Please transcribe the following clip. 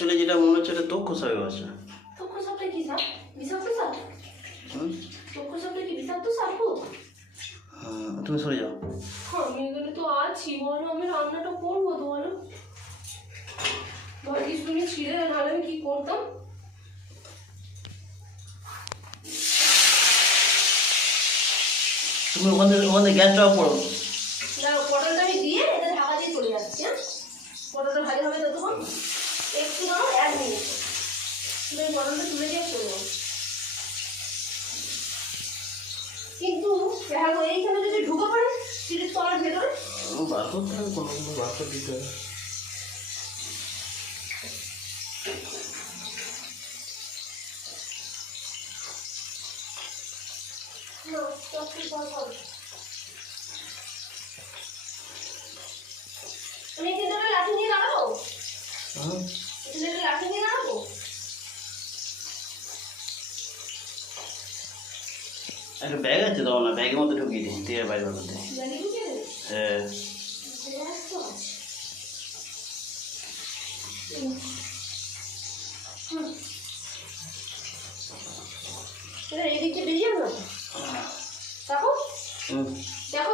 Actually যেটা মনে হচ্ছে এটা তক্ষ সাপে আছে। তক্ষ সাপটা কি সাপ? বিষাক্ত সাপ? তক্ষ সাপটা কি বিষাক্ত সাপ? তুমি সরে যাও। আমি এখানে তো আছি, বলো আমি রান্নাটা করবো তো, বলো ভাগ্যিস তুমি ছিলে, নাহলে আমি কি করতাম? তুমি ওখানে গ্যাসটা অফ করো। না, পটলটা আমি দিয়ে এটা ঢাকা দিয়ে চলে যাচ্ছি। হ্যাঁ, পটলটা ভালো হবে ততক্ষণ, একটু নাও 1 মিনিট। তুমি পটলটা তুলে দিয়ে করবো, কিন্তু দেখো এইখানে যদি ঢুকে পড়ে সিঁড়ির তলার ভেতরে, বার করতে হবে, কোনো কোনো বার করে দিতে হবে। না চাকরি পর আমি এখানে লাঠি নিয়ে দাঁড়াবো, এখানে লাঠি নিয়ে দাঁড়াবো। একটা ব্যাগ আছে তো, না ব্যাগের মধ্যে ঢুকিয়ে দিই, দিয়ে বাইরে বার করতে। হ্যাঁ এদিকে বেরিয়ে যাবো, দেখো দেখো